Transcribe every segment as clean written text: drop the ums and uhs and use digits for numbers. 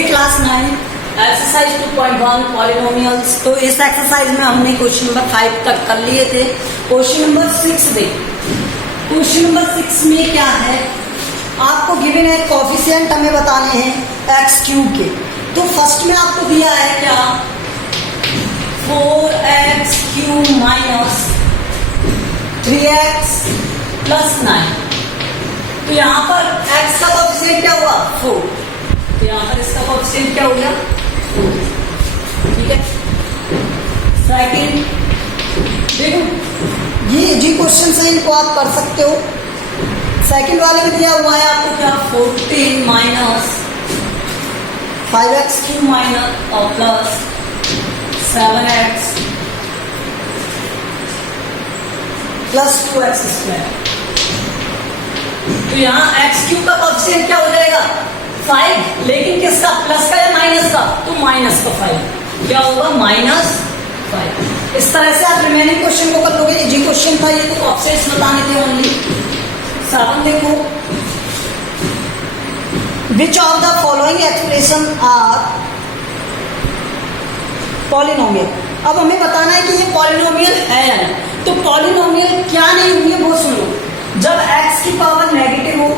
Okay class 9 exercise 2.1 polynomials. तो इस exercise में हमने क्वेश्चन नंबर 5 तक कर लिए थे। क्वेश्चन नंबर 6 देख। क्वेश्चन नंबर 6 में क्या है, आपको गिवन है कोफिशिएंट हमें बताने हैं एक्स क्यूब के। तो फर्स्ट में आपको दिया है क्या 4x cube minus 3x plus 9। तो यहाँ पर x का कोफिशिएंट क्या हुआ 4, तो यहाँ पर इसका कोफिशिएंट क्या हो गया 4। ठीक है। सेकंड देखो ये जो क्वेश्चन है इनको आप कर सकते हो। सेकंड वाले में दिया हुआ है आपको क्या 14 माइनस 5x क्यूब माइनस और plus 7x plus 2x square. तो यहाँ x क्यूब का कोफिशिएंट क्या हो जाएगा 5, लेकिन किसका प्लस का या माइनस का, तो माइनस का 5 क्या होगा -5। इस तरह से आप रिमेनिंग क्वेश्चन को कर लोगे। जी क्वेश्चन था ये, तो ऑप्शंस बताने थे ओनली। 7 देखो, which of the following expression are polynomial. अब हमें बताना है कि ये पॉलिनोमियल है या नहीं। तो पॉलिनोमियल क्या नहीं हुई है वो सुनो। जब x की पावर नेगेटिव हो,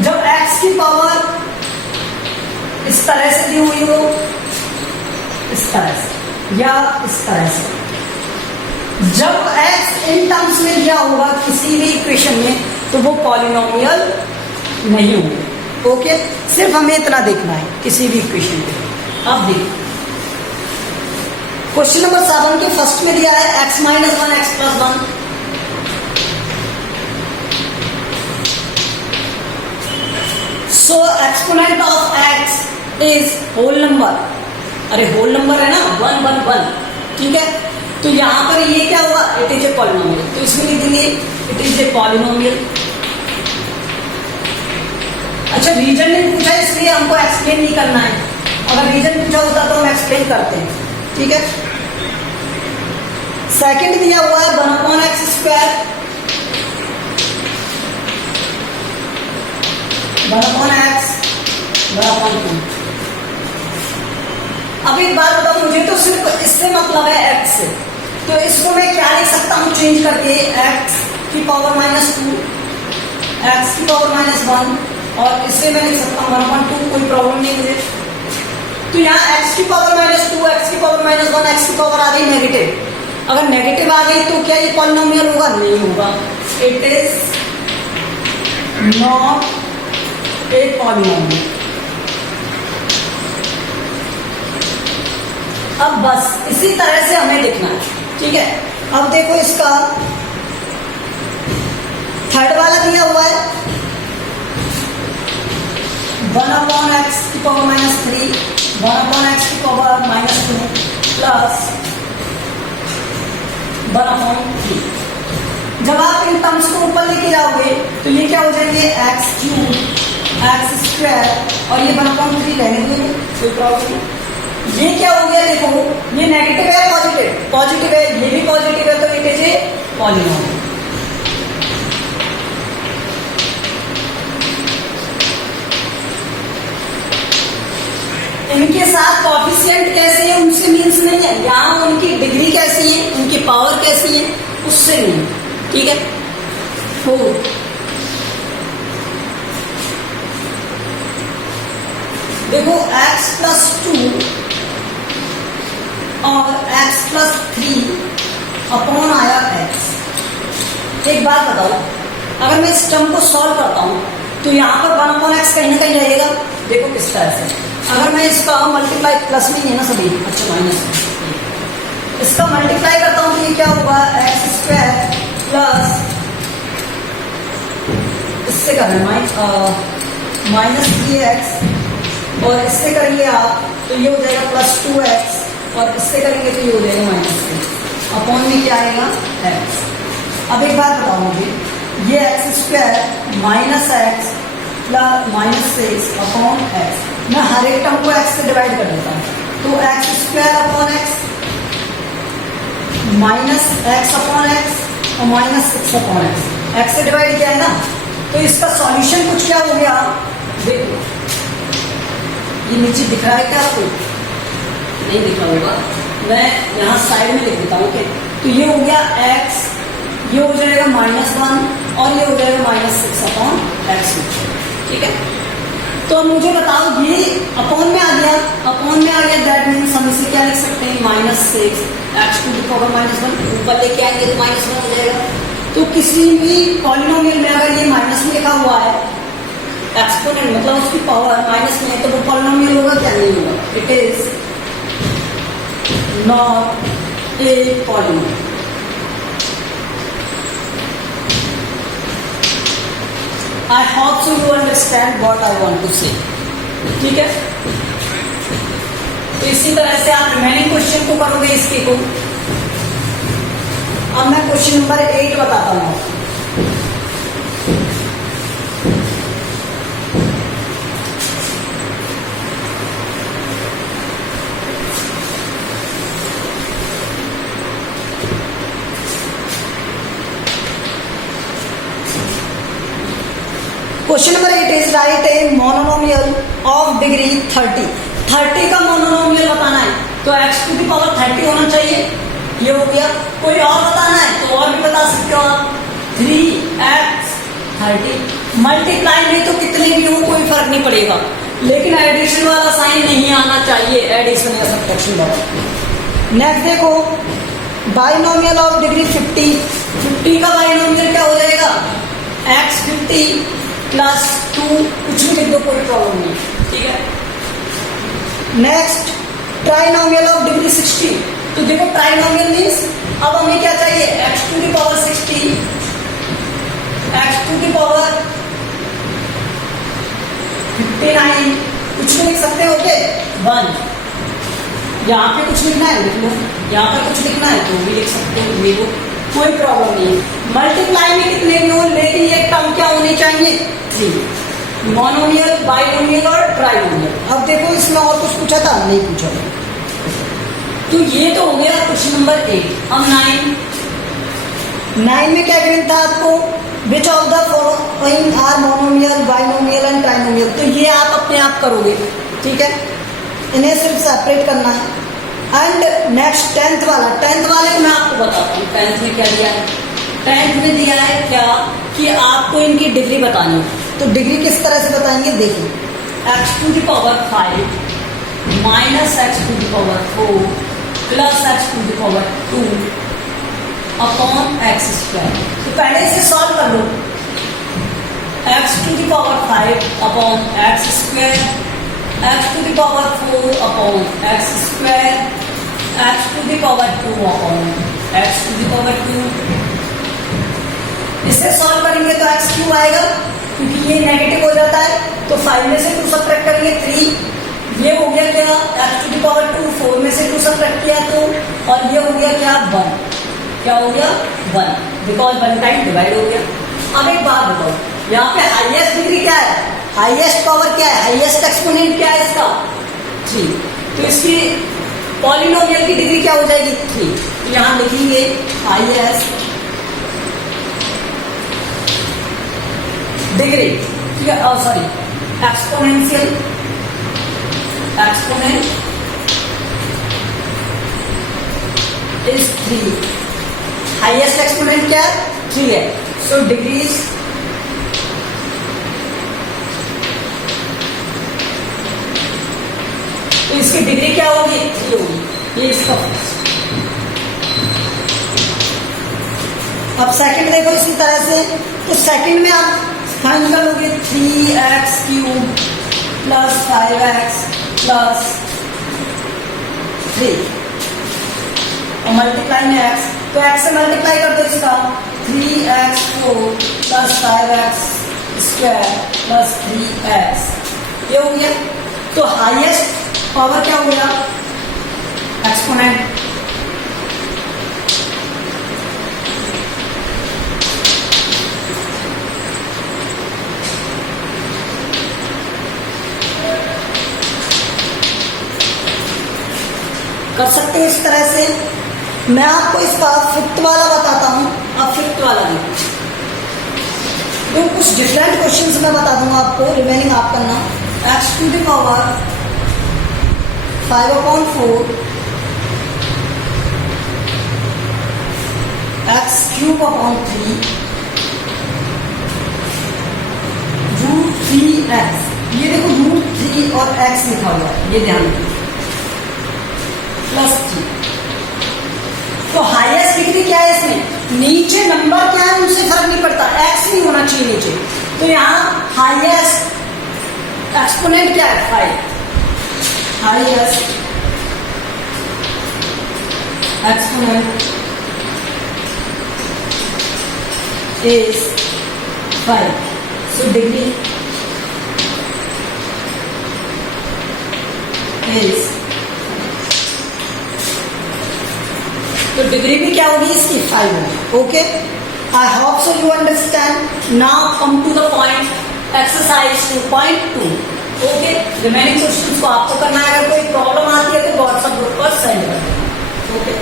जब x की पावर इस तरह से दी हुई हो, इस तरह से या इस तरह से, जब x इन टर्म्स में दिया होगा किसी भी इक्वेशन में, तो वो पॉलिनोमियल नहीं होगा। ओके, सिर्फ हमें इतना देखना है किसी भी इक्वेशन में। अब देखो क्वेश्चन नंबर 7 के फर्स्ट में दिया है x माइनस 1 x प्लस 1। So exponent of x is whole number. अरे होल नंबर है ना 1 1 1। ठीक है, तो यहां पर ये क्या हुआ इट इज ए पॉलिनोमियल। तो इसमें लिख देंगे इट इज ए पॉलिनोमियल। अच्छा रीजन नहीं पूछा इसलिए हमको एक्सप्लेन नहीं करना है। अगर रीजन पूछा होता तो हम एक्सप्लेन करते हैं। ठीक है। सेकंड दिया हुआ है 1/x स्क्वायर, 1/x 1/2। अब एक बात बताओ, मुझे तो सिर्फ इससे मतलब है x से, तो इसको मैं क्या लिख सकता हूँ चेंज करके x की पावर -2, x की पावर -1, और इससे मैं लिख सकता हूँ 1/2। कोई प्रॉब्लम नहीं मुझे। तो यहाँ x की पावर -2, x की पावर -1, x की पावर आ गई नेगेटिव। अगर नेगेटिव आ गई तो क्या ये पॉलिनोमियल होगा? नहीं होगा। It is not a polynomial. अब बस इसी तरह से हमें लिखना है। ठीक है। अब देखो इसका थर्ड वाला दिया हुआ है 1/x की पावर -3, 1/x की पावर -2 प्लस 1/3। जब आप इन टर्म्स को ऊपर लेके जाओगे तो ये क्या हो जाएंगे x क्यूब x स्क्वायर, और ये 1/3 रहने देंगे, कोई प्रॉब्लम नहीं। ये क्या हो गया देखो, ये नेगेटिव है पॉजिटिव, पॉजिटिव है, ये भी पॉजिटिव है, तो इट इज ए पॉलिनोमियल। इनके साथ कोफिशिएंट कैसे है उनसे मीन्स नहीं है, यहाँ उनकी डिग्री कैसी है, उनकी पावर कैसी है, उससे नहीं। ठीक है। 4 देखो x प्लस 2 और x प्लस 3 अपॉन आया x। एक बात बताओ, अगर मैं इस टर्म को सॉल्व करता हूं तो यहाँ पर 1/x कहीं ना कहीं रहेगा। देखो किस तरह से, अगर मैं इसका मल्टीप्लाई, प्लस में ही है ना सभी, अच्छा माइनस में, इसका मल्टीप्लाई करता हूं तो ये क्या होगा x स्क्वायर प्लस, इससे करें -3x, और इससे करेंगे आप तो ये हो जाएगा +2x, और इससे करेंगे तो ये हो जाएगा -3। अपॉन में क्या आएगा x। अब एक बात बताओ मुझे, ये x square minus x plus -6 upon x, मैं हर एक टर्म को x से डिवाइड कर देता हूँ। तो x square upon x -x upon x और -6 अपॉन x से डिवाइड किया है ना। तो इसका सॉल्यूशन कुछ क्या हो गया देखो, ये नीचे दिख रहा है क्या आपको? नहीं दिख रहा होगा, मैं यहाँ साइड में लिख देता हूँ। ओके, तो ये हो गया x, ये हो जाएगा -1 और ये हो जाएगा -6/x। ठीक है, तो अब मुझे बताओ ये अपॉन में आ गया, अपॉन में आ गया, दैट मीन्स हम इसे क्या लिख सकते हैं, -6x⁻1 ऊपर लेके आएंगे तो -1 हो जाएगा। तो किसी भी पॉलिनोमियल में अगर ये माइनस में लिखा हुआ है, एक्सपोनेंट मतलब उसकी पावर माइनस में है, तो वो पॉलिनोमियल होगा क्या? नहीं होगा। It is not a polynomial. I hope so you understand what I want to say. ठीक है, तो इसी तरह से आप रिमेनिंग क्वेश्चन को करोगे इसके को। अब मैं क्वेश्चन नंबर 8 बताता हूँ। Question number 8 is right A monomial of degree 30 का मोनोनोमियल बताना है, तो x⁻30 होना चाहिए। ये हो गया। कोई और बताना है तो और भी बता सकते हो आप, 3x30 मल्टीप्लाई में तो कितने भी हो कोई फर्क नहीं पड़ेगा, लेकिन एडिशन वाला साइन नहीं आना चाहिए, एडिशन या सब्ट्रैक्शन वाला। नेक्स्ट देखो, बाइनोमियल ऑफ डिग्री 50 का बाइनोमियल क्या हो जाएगा, x50 + 2, कुछ भी लिख दो कोई प्रॉब्लम नहीं। ठीक है, नेक्स्ट ट्राइनोमियल ऑफ डिग्री 60। तो देखो ट्राइनोमियल मीन्स अब हमें क्या चाहिए, x⁻60 x⁻59, कुछ भी लिख सकते हो के 1। यहाँ पे कुछ लिखना है लिख लो, यहाँ पे कुछ लिखना है तो भी लिख सकते हो, देखो कोई प्रॉब्लम नहीं है। मल्टीप्लाई में कितने भी हो, लेकिन ये टर्म क्या होने चाहिए, 3। मोनोमियल, बाइनोमियल और ट्राइनोमियल। अब देखो इसमें और कुछ पूछा था, नहीं पूछा। तो ये तो हो गया क्वेश्चन नंबर 8। अब 9 में क्या गिवन था आपको, which of the following are monomial, binomial and trinomial. तो ये आप अपने आप करोगे। ठीक है, इन्हें सिर्फ सेपरेट करना है। एंड नेक्स्ट 10th वाले को मैं आपको बताता हूँ 10th में क्या दिया है। 10th में दिया है क्या कि आपको इनकी डिग्री बतानी है। तो डिग्री किस तरह से बताएंगे, देखिए x⁵ minus x⁴ plus x⁴ upon x²। तो पहले इसे सॉल्व कर लो, x⁵ upon x², x⁴ upon x², x⁴ upon x²। इसे सॉल्व करेंगे तो x³ आएगा, क्योंकि ये नेगेटिव हो जाता है, तो 5 में से 2 सब्ट्रैक्ट करेंगे 3। ये हो गया क्या, x⁴ 4 में से 2 सब्ट्रैक्ट किया तो, और ये हो गया क्या 1। क्या हो गया 1, बिकॉज 1 टाइम डिवाइड हो गया। अब एक बात बताओ, यहाँ पे हाईएस्ट डिग्री क्या है, हाईएस्ट पावर क्या है, हाईएस्ट एक्सपोनेंट क्या है इसका, 3। तो इसकी पॉलिनोमियल की डिग्री क्या हो जाएगी, 3। यहाँ लिखेंगे हाईएस्ट डिग्री, ठीक है, sorry exponential, exponent is 3। Highest exponent क्या है, 3 है। सो डिग्रीज तो इसकी डिग्री क्या होगी, 3 होगी। ये इसका अब सेकंड देखो इसी तरह से, तो सेकंड में आप फाइंड कर लोगे 3x³ + 5x + 3 और मल्टीप्लाई में x, तो x से मल्टीप्लाई कर दो इसका, 3x⁴ + 5x² + 3x। ये हो गया। तो हाईएस्ट पावर क्या हो गया, एक्सपोनेंट। कर सकते हैं इस तरह से। मैं आपको इसका 5th वाला बताता हूँ। अब 5th वाला भी तो कुछ डिफरेंट क्वेश्चंस मैं बता दूंगा आपको, रिमेनिंग आप करना। x⁴ 5/4 x³/3 √3x। ये देखो √3 और x लिखा हुआ है, ये ध्यान रखिए, +3। तो हाईएस्ट डिग्री क्या है इसमें, नीचे नंबर क्या है उनसे फर्क नहीं पड़ता, x नहीं होना चाहिए नीचे। तो यहाँ हाईएस्ट एक्सपोनेंट क्या है, 5। Highest exponent is 5. So degree is, तो डिग्री भी क्या होगी इसकी, 5 होगी। Okay, I hope so you understand. Now come to the point, exercise 2.2। Okay, remaining questions को आपको करना है। अगर कोई प्रॉब्लम आती है तो व्हाट्सएप ग्रुप पर सेंड कर देना। Okay,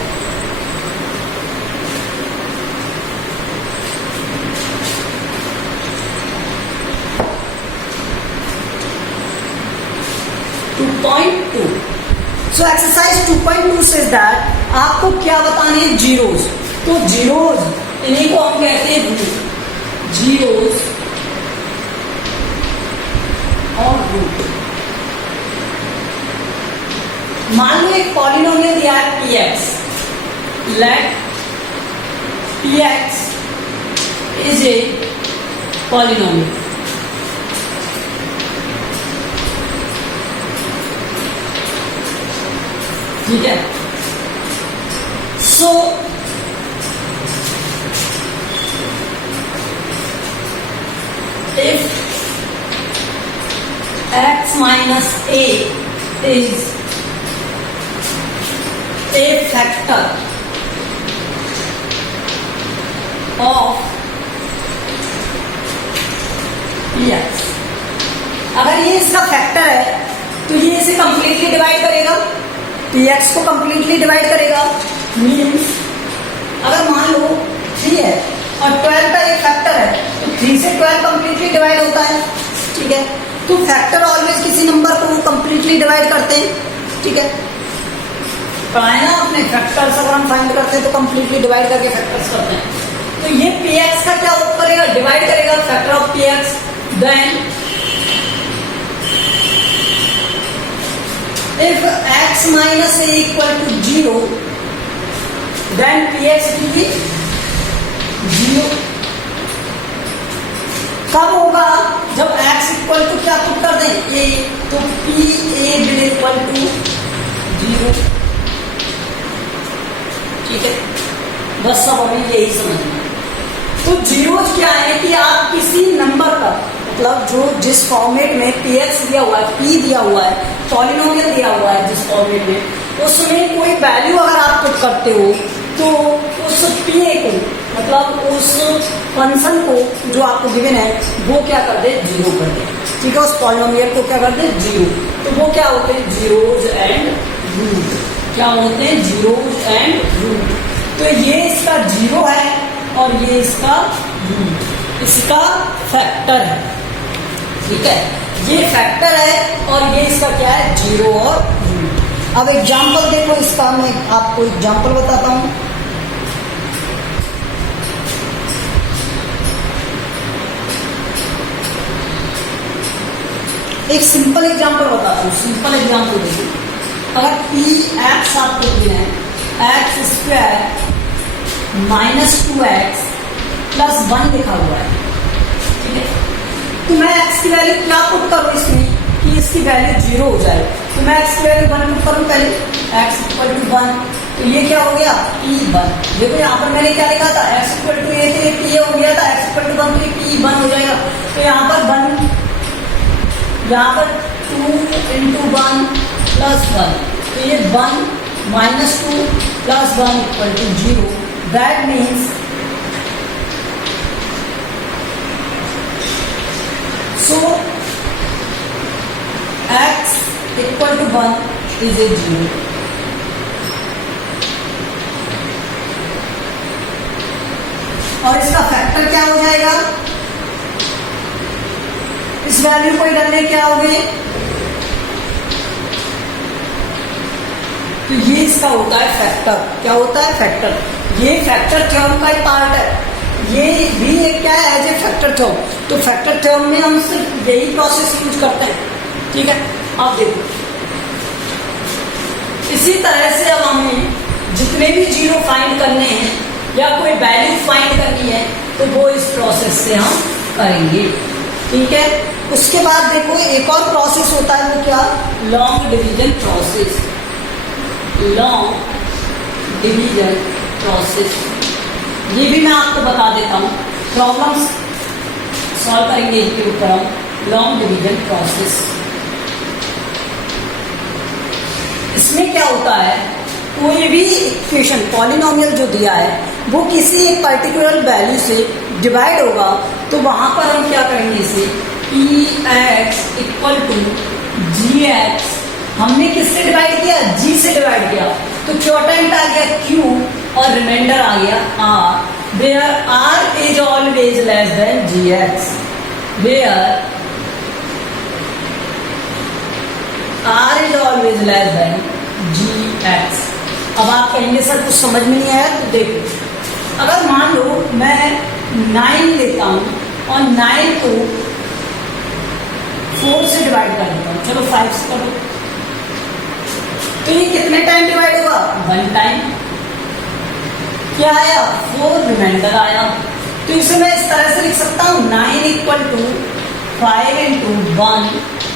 so exercise 2.2 says that आपको क्या बताने हैं, जीरोज। तो जीरोज इन्हीं को हम कहते हैं रूट, जीरोज और रूट। मान लो एक पॉलिनोमियल दिया है px, let px is a polynomial. ठीक है, so if x minus a is a factor of px, अगर ये इसका फैक्टर है तो ये इसे कंप्लीटली डिवाइड करेगा, px को कंप्लीटली डिवाइड करेगा। मीन्स अगर मान लो 3 है और 12 का एक फैक्टर है तो 3 से 12 कंप्लीटली डिवाइड होता है। ठीक है, तो फैक्टर ऑलवेज किसी नंबर को कंप्लीटली डिवाइड करते हैं। ठीक है, पढ़ाए ना अपने फैक्टर्स, अगर हम फाइंड करते हैं तो कंप्लीटली डिवाइड करके फैक्टर्स करते हैं। तो ये px का क्या करेगा, डिवाइड करेगा factor of px। Then if x minus a equal to 0, then px will be 0। कब होगा, जब x इक्वल टू क्या पुट कर दें, a, तो p a will equal to 0। ठीक है, बस सब अभी यही समझना। तो जीरोज क्या है कि आप किसी नंबर का, मतलब जो जिस फॉर्मेट में px दिया हुआ है, p दिया हुआ है, पॉलिनोमियल दिया हुआ है जिस फॉर्मेट में, उसमें कोई वैल्यू अगर आप पुट करते हो तो उस pa को, मतलब उस फंक्शन को जो आपको गिवन है वो क्या कर दे, 0 कर दे। ठीक है, उस पॉलिनोमियल को क्या कर दे, 0। तो वो क्या होते हैं, जीरोज एंड रूट। क्या होते हैं, जीरोज एंड रूट। तो ये इसका 0 है और ये इसका रूट, इसका फैक्टर है। ठीक है, ये फैक्टर है और ये इसका क्या है, 0 और रूट। अब एग्जाम्पल देखो इसका, मैं आपको एग्जाम्पल बताता हूं। एक सिंपल एग्जाम्पल बताता हूं, सिंपल एग्जाम्पल देखो। अगर px आपको दिया है x² -2x + 1 लिखा हुआ है। ठीक है, तो मैं x की वैल्यू क्या पुट करूं इसमें कि इसकी वैल्यू 0 हो जाए। तो मैं x की वैल्यू 1 पुट करूं पहले, x = 1। तो ये क्या हो गया, p1। देखो यहाँ पर मैंने क्या लिखा था, x = a, तो ये p हो गया था, x = 1 तो ये p1 हो जाएगा। तो यहाँ पर 1, यहाँ पर 2 × 1 + 1, तो ये 1 - 2 + 1 = 0। That means so x = 1 is a 0। और इसका फैक्टर क्या हो जाएगा, इस वैल्यू को इधर ले क्या हो गए, तो ये इसका होता है फैक्टर। क्या होता है? फैक्टर। ये फैक्टर थ्योरम का एक पार्ट है। ये भी एक क्या है? As a factor theorem. तो फैक्टर थ्योरम में हम सिर्फ यही प्रोसेस यूज करते हैं। ठीक है, अब देखो इसी तरह से अब हमें जितने भी जीरो फाइंड करने हैं या कोई वैल्यू फाइंड करनी है तो वो इस प्रोसेस से हम करेंगे। ठीक है, उसके बाद देखो एक और प्रोसेस होता है, वो क्या? Long division process. Long division process, ये भी मैं आपको बता देता हूँ। प्रॉब्लम्स सॉल्व करेंगे इनके ऊपर हम। लॉन्ग डिवीजन प्रोसेस, इसमें क्या होता है? कोई भी इक्वेशन पॉलिनोमियल जो दिया है वो किसी एक पर्टिकुलर वैल्यू से डिवाइड होगा, तो वहां पर हम क्या करेंगे? इसे Ex equal to g x, हमने किससे डिवाइड किया? g से डिवाइड किया, तो क्वोटेंट आ गया q और रिमाइंडर आ गया r। Where r is always less than gx। Where r is always less than gx। अब आप कहेंगे सर कुछ समझ में नहीं आया, तो देखो अगर मान लो मैं 9 लेता हूं और 9 को 4 से डिवाइड कर देता हूं, चलो 5 से करो, तो ये कितने टाइम डिवाइड होगा? 1 टाइम। क्या आया? 4 रिमाइंडर आया। तो इसे मैं इस तरह से लिख सकता हूं 9 इक्वल टू 5 इंटू 1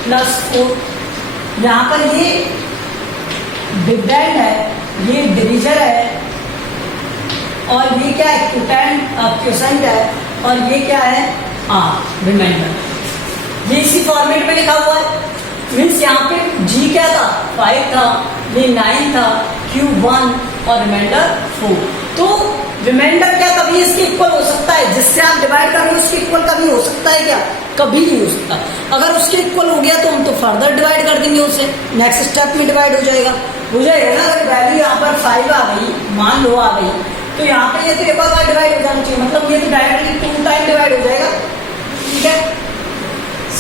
प्लस 4। यहाँ पर ये डिविडेंड है, ये डिविजन है, और ये क्या है? क्वोशेंट है, और ये क्या है? रिमाइंडर। ये इसी फॉर्मेट में लिखा हुआ है। मीन्स यहाँ पे g क्या था? 5 था, ये 9 था, q 1 और रिमाइंडर 4। तो रिमाइंडर क्या कभी इसके इक्वल हो सकता है? जिससे आप डिवाइड कर रहे हो उसके इक्वल कभी हो सकता है क्या? कभी नहीं हो सकता। अगर उसके इक्वल हो गया तो हम तो फर्दर डिवाइड कर देंगे उसे, नेक्स्ट स्टेप में डिवाइड हो जाएगा ना। अगर वैल्यू यहाँ पर 5 आ गई, मान लो आ गई, तो यहाँ पे ये तो एक बार डिवाइड हो जाना चाहिए, मतलब ये तो डायरेक्टली 2 टाइम डिवाइड हो जाएगा। ठीक है,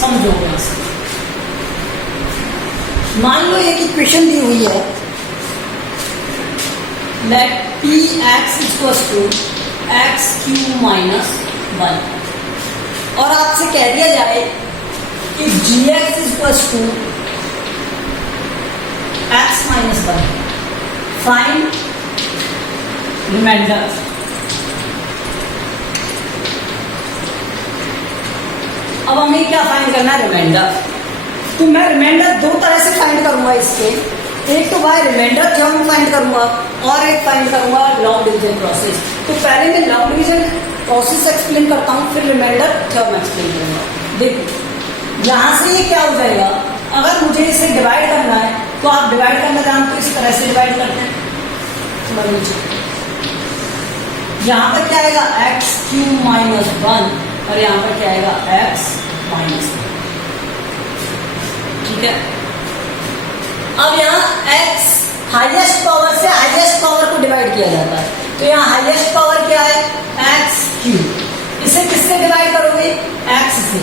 समझो। मान लो एक इक्वेशन दी हुई है, let Px equals to x³ minus 1, और आपसे कह दिया जाए कि Gx equals to x minus 1, find remainder. अब हमें क्या फाइंड करना है? रिमाइंडर। तो मैं रिमाइंडर 2 तरह से फाइंड करूंगा इसके। एक तो बाय रिमाइंडर थ्योरम फाइंड करूंगा और एक फाइंड करूंगा लॉन्ग डिवीजन प्रोसेस। तो पहले मैं लॉन्ग डिवीजन प्रोसेस एक्सप्लेन करता हूं, फिर रिमाइंडर थ्योरम एक्सप्लेन करूंगा। देखो यहां से ये क्या हो जाएगा? अगर मुझे इसे डिवाइड करना है तो आप डिवाइड करना जानते हो, इस तरह से डिवाइड करते हैं। यहाँ पर क्या आएगा? x³ माइनस 1, और यहाँ पर क्या आएगा? x minus 1। ठीक है, अब यहाँ x हाईएस्ट पावर से हाईएस्ट पावर को डिवाइड किया जाता है, तो यहाँ हाईएस्ट पावर क्या है? x³। इसे किससे डिवाइड करोगे? x से।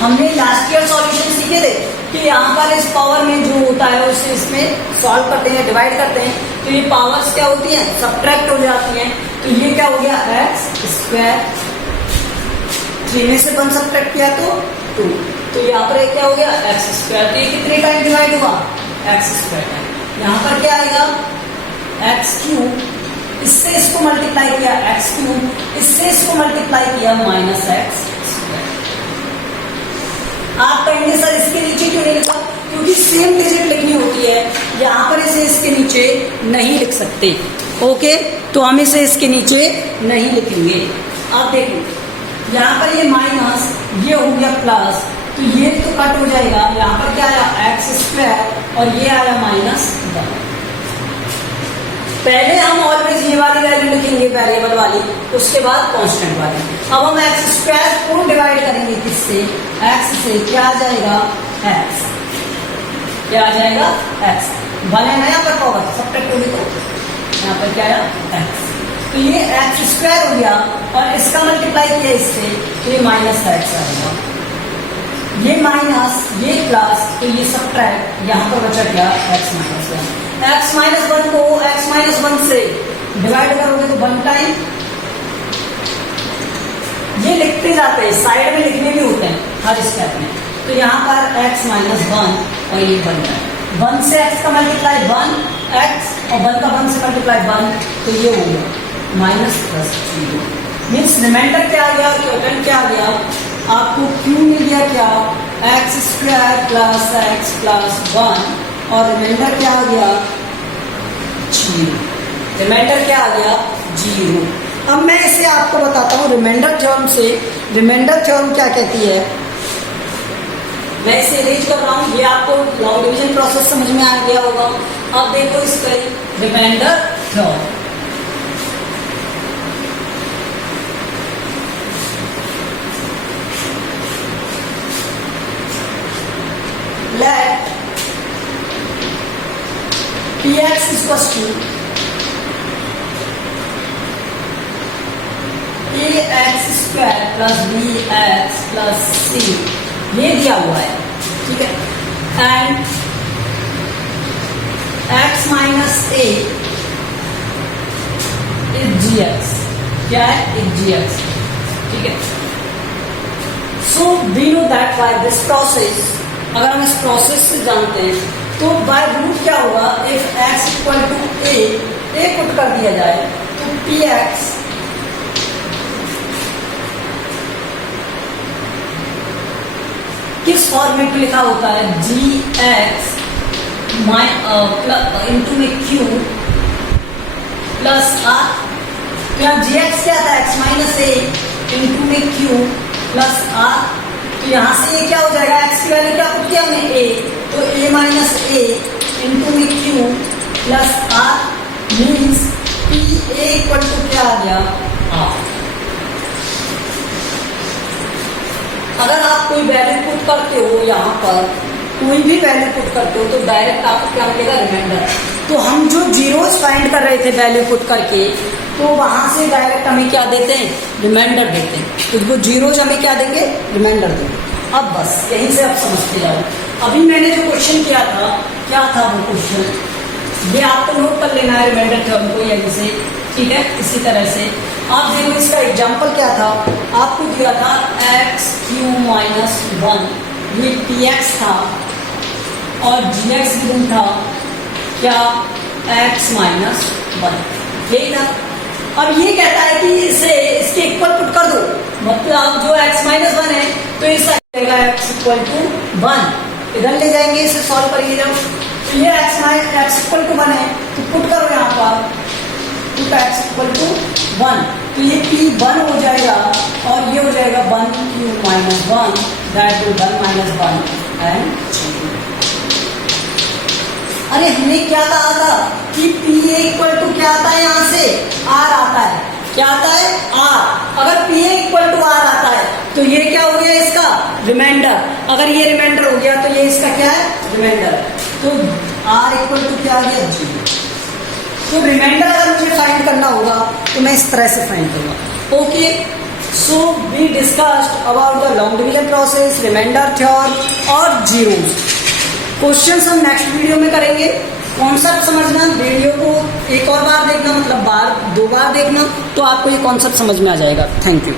हमने लास्ट ईयर सॉल्यूशन सीखे थे कि यहाँ पर इस पावर में जो होता है उसे इसमें सॉल्व करते हैं, डिवाइड करते हैं, तो ये पावर्स क्या होती हैं? सब्ट्रैक्ट हो जाती हैं। तो ये क्या हो गया? x²। 3 में से 1 सब्ट्रैक्ट किया तो 2, तो यहाँ पर क्या हो गया? x²। तो ये कितने टाइम डिवाइड होगा? x² time. यहाँ पर क्या आएगा? x³, इससे इसको मल्टीप्लाई किया x³, इससे इसको मल्टीप्लाई किया माइनस x²। आप कहेंगे सर इसके नीचे क्यों नहीं लिखा? क्योंकि सेम डिजिट लिखनी होती है, यहाँ पर इसे इसके नीचे नहीं लिख सकते। ओके, तो हम इसे इसके नीचे नहीं लिखेंगे। आप देखो यहाँ पर ये माइनस, ये हो गया प्लस, तो ये तो कट हो जाएगा। यहाँ पर क्या आया? x² और ये आया माइनस 1। पहले हम ऑलवेज ये वाली वैल्यू लिखेंगे वेरिएबल वाली, उसके बाद कांस्टेंट वाली। अब हम x² को डिवाइड करेंगे किससे? x से। क्या आ जाएगा? x। क्या आ जाएगा? x। 1 है ना यहाँ पर पावर, सब्ट्रैक्ट होगी तो यहाँ पर क्या आया? x। तो ये x² हो गया और इसका मल्टीप्लाई किया इससे, तो ये माइनस x आएगा। ये माइनस, ये प्लस, तो ये सब्ट्रैक्ट, यहाँ पर बचा क्या? x minus 1। x minus one को x माइनस वन से डिवाइड करोगे तो 1 टाइम, ये लिखते जाते हैं, साइड में लिखने भी होते हैं हर स्टेप में। तो यहाँ पर x माइनस वन और ये 1 है, 1 से x का मल्टीप्लाई 1 x और 1 का 1 से मल्टीप्लाई 1, तो ये हो गया माइनस प्लस 0। मीन्स रिमाइंडर क्या आ गया, क्वोटेंट क्या आ गया, आपको q मिल गया क्या, x स्क्वायर प्लस x प्लस 1 और रिमाइंडर क्या आ गया 0। रिमाइंडर क्या आ गया 0। अब मैं इसे आपको बताता हूँ रिमाइंडर थ्योरम से। रिमाइंडर थ्योरम क्या कहती है, मैं इसे अरेंज कर रहा हूँ, ये आपको लॉन्ग डिवीजन प्रोसेस समझ में आ गया होगा। अब देखो इसका remainder theorem, let px equals to ax square plus bx plus c, ये दिया हुआ है, ठीक है। And x minus a is gx, क्या है इज gx, ठीक है। So we know that by this process, अगर हम इस प्रोसेस से जानते हैं तो बाय रूट क्या होगा, if x equal to a put कर दिया जाए तो px किस फॉर्मेट में लिखा होता है, gx इंटू में q प्लस r, यहाँ gx क्या था x माइनस a इंटू में q प्लस r, तो यहाँ से ये क्या हो जाएगा, x की वैल्यू क्या पुट किया हमने a, तो a माइनस a इंटू में q plus r, means pa equal to क्या आ गया r। अगर आप कोई वैल्यू पुट करते हो, यहाँ पर कोई भी वैल्यू पुट करते हो तो डायरेक्ट आपको क्या मिलेगा रिमाइंडर। तो हम जो जीरोस फाइंड कर रहे थे वैल्यू पुट करके, तो वहां से डायरेक्ट हमें क्या देते हैं, रिमाइंडर देते हैं। तो वो जीरोस हमें क्या देंगे, रिमाइंडर देंगे। अब बस यहीं से आप समझते जाओ। अभी मैंने जो क्वेश्चन किया था, क्या था वो क्वेश्चन, ये आपको नोट कर लेना है रिमाइंडर थ्योरम को यहीं से, ठीक है। इसी तरह से आप देखो इसका एग्जाम्पल क्या था, आपको दिया था एक्स क्यू माइनस 1, ये px था और gx गिवन था क्या x माइनस 1, यही था। अब ये कहता है कि इसे इसके इक्वल पुट कर दो, मतलब जो x माइनस 1 है तो इस x इक्वल टू 1, इधर ले जाएंगे, इसे सॉल्व करिए। जब ये x इक्वल टू 1 है तो पुट करो यहाँ पर, पुट x इक्वल टू 1, तो ये p1 हो जाएगा और ये हो जाएगा 1q minus 1, that to 1 minus 1 and 2। अरे हमने क्या कहा था कि pa इक्वल टू क्या आता है, यहाँ से r आता है, क्या आता है r। अगर pa इक्वल टू r आता है तो ये क्या हो गया इसका रिमाइंडर, अगर ये रिमाइंडर हो गया तो ये इसका क्या है रिमाइंडर। तो r इक्वल टू क्या आ गया 0। तो रिमाइंडर अगर मुझे फाइंड करना होगा तो मैं इस तरह से फाइंड करूंगा। Okay, so we discussed about the long division process, remainder theorem और जीरोस। क्वेश्चंस हम नेक्स्ट वीडियो में करेंगे। कॉन्सेप्ट समझना, वीडियो को एक और बार देखना, मतलब 2 बार देखना, तो आपको ये कॉन्सेप्ट समझ में आ जाएगा। Thank you.